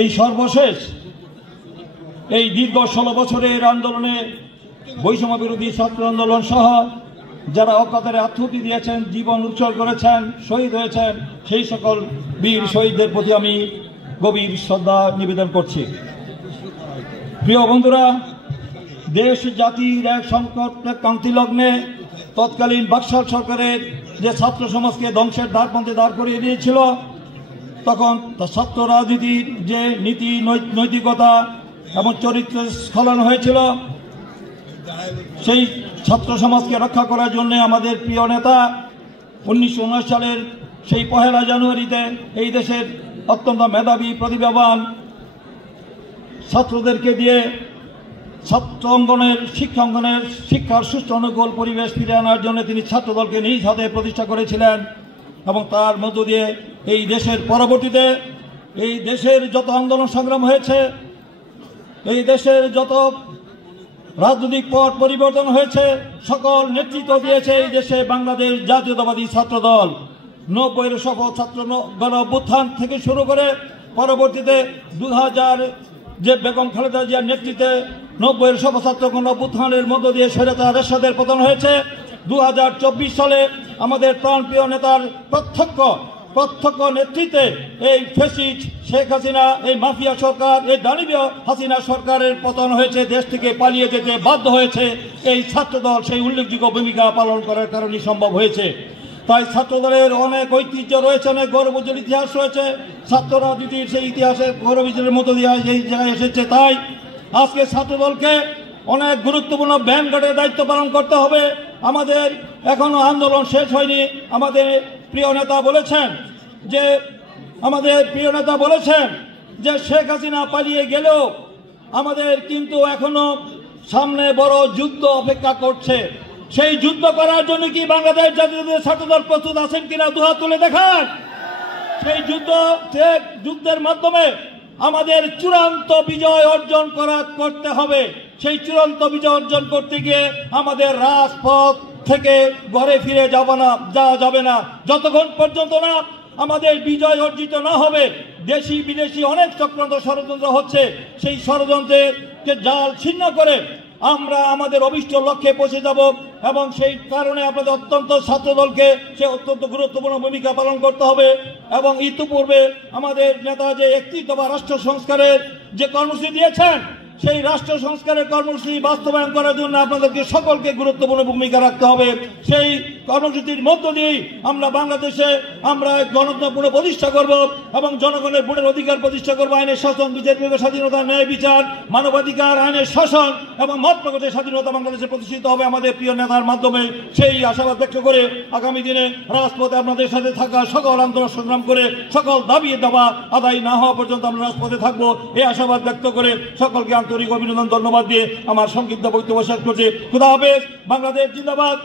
এই সর্বশেষ এই দীর্ঘ 16 বছরের আন্দোলনে বৈষম্য বিরোধী ছাত্র আন্দোলন সহ যারা অকাতরে আত্মহতি দিয়েছেন, জীবন উৎসর্গ করেছেন, শহীদ হয়েছেন, সেই সকল বীর শহীদদের প্রতি আমি গভীর শ্রদ্ধা নিবেদন করছি। প্রিয় বন্ধুরা, দেশ জাতির এক সংকট ক্রান্তি লগ্নে তৎকালীন বাকশাল সরকারের যে ছাত্র সমাজকে ধ্বংসের দ্বারপ্রান্তে দাঁড় করিয়ে দিয়েছিল, তখন ছাত্র রাজনীতির যে নীতি নৈতিকতা এবং চরিত্র স্খলন হয়েছিল, সেই ছাত্র সমাজকে রক্ষা করার জন্য আমাদের প্রিয় নেতা 1979 সালের সেই 1 জানুয়ারিতে এই দেশের অত্যন্ত মেধাবী প্রতিভাবান ছাত্রদেরকে দিয়ে ছাত্র অঙ্গনের শিক্ষার সুষ্ঠু অনুকূল পরিবেশ ফিরে আনার জন্য তিনি ছাত্রদলকে নিজ হাতে প্রতিষ্ঠা করেছিলেন। এবং তার মধ্য দিয়ে এই দেশের পরবর্তীতে এই দেশের যত আন্দোলন সংগ্রাম হয়েছে, এই দেশের যত রাজনৈতিক পট পরিবর্তন হয়েছে, সকল নেতৃত্ব দিয়েছে এই দেশে বাংলাদেশ জাতীয়তাবাদী ছাত্র দল। 90-এর সফল ছাত্র গণ অভ্যুত্থান থেকে শুরু করে পরবর্তীতে 2000 যে বেগম খালেদা জিয়ার নেতৃত্বে 90-এর সফল ছাত্র গণ অভ্যুত্থানের মধ্য দিয়ে স্বৈরাচার এরশাদের পতন হয়েছে। 2024 সালে আমাদের প্রাণপ্রিয় নেতার প্রত্যক্ষ নেতৃত্বে এই ফ্যাসিস্ট শেখ হাসিনা, এই মাফিয়া সরকার, এই দানবীয় হাসিনা সরকারের পতন হয়েছে। দেশ থেকে পালিয়ে যেতে বাধ্য হয়েছে এই ছাত্রদল। সেই উল্লেখযোগ্য ভূমিকা পালন করার কারণে সম্ভব হয়েছে। তাই ছাত্রদলের অনেক ঐতিহ্য রয়েছে, অনেক গৌরবোজ্জ্বল ইতিহাস রয়েছে। ছাত্র রাজনীতির সেই ইতিহাসের গৌরবোজ্জ্বলের মতো দিয়ে এই জায়গায় এসেছে। তাই আজকে ছাত্রদলকে অনেক গুরুত্বপূর্ণ ব্যান্ডগার্ডের দায়িত্ব পালন করতে হবে। আমাদের এখনো আন্দোলন শেষ হয়নি। আমাদের প্রিয় নেতা বলেছেন যে শেখ হাসিনা পালিয়ে গেলেও আমাদের কিন্তু এখনো সামনে বড় যুদ্ধ অপেক্ষা করছে। সেই যুদ্ধ করার জন্য কি বাংলাদেশ জাতীয় ছাত্রদল প্রস্তুত আছেন কিনা দুহাত তুলে দেখান। সেই যুদ্ধের মাধ্যমে আমাদের চূড়ান্ত বিজয় অর্জন করতে হবে। সেই চূড়ান্ত বিজয় অর্জন করতে গিয়ে আমাদের রাজপথ থেকে ঘরে ফিরে যাওয়া যাবে না যতক্ষণ পর্যন্ত না আমাদের বিজয় অর্জিত না হবে। দেশি বিদেশি অনেক চক্রান্ত ষড়যন্ত্র হচ্ছে। সেই ষড়যন্ত্রকে জাল ছিন্ন করে আমরা আমাদের অভিষ্ট লক্ষ্যে পৌঁছে যাব। এবং সেই কারণে আপনাদের ছাত্রদলকে সে অত্যন্ত গুরুত্বপূর্ণ ভূমিকা পালন করতে হবে। এবং ইতিপূর্বে আমাদের নেতা যে একত্রিত বা রাষ্ট্র সংস্কারের যে কর্মসূচি দিয়েছেন, সেই রাষ্ট্র সংস্কারের কর্মসূচি বাস্তবায়ন করার জন্য আপনাদেরকে সকলকে গুরুত্বপূর্ণ ভূমিকা রাখতে হবে। সেই কর্মসূচির মধ্য দিয়েই আমরা বাংলাদেশে গণতন্ত্র প্রতিষ্ঠা করব এবং জনগণের ভোটের অধিকার প্রতিষ্ঠা করব। আইনের শাসন, বিচার বিভাগের স্বাধীনতা, ন্যায় বিচার, মানবাধিকার, আইনের শাসন এবং মত প্রকাশের স্বাধীনতা বাংলাদেশে প্রতিষ্ঠিত হবে আমাদের প্রিয় নেতার মাধ্যমে। সেই আশাবাদ ব্যক্ত করে আগামী দিনে রাজপথে আপনাদের সাথে থাকা সকল আন্দোলন সংগ্রাম করে সকল দাবি দাবা আদায় না হওয়া পর্যন্ত আমরা রাজপথে থাকবো, এই আশাবাদ ব্যক্ত করে সকলকে আন্তরিক অভিনন্দন, ধন্যবাদ দিয়ে আমার সংক্ষিপ্ত বক্তব্য শেষ করছি। খুদা হাফেজ। বাংলাদেশ জিন্দাবাদ।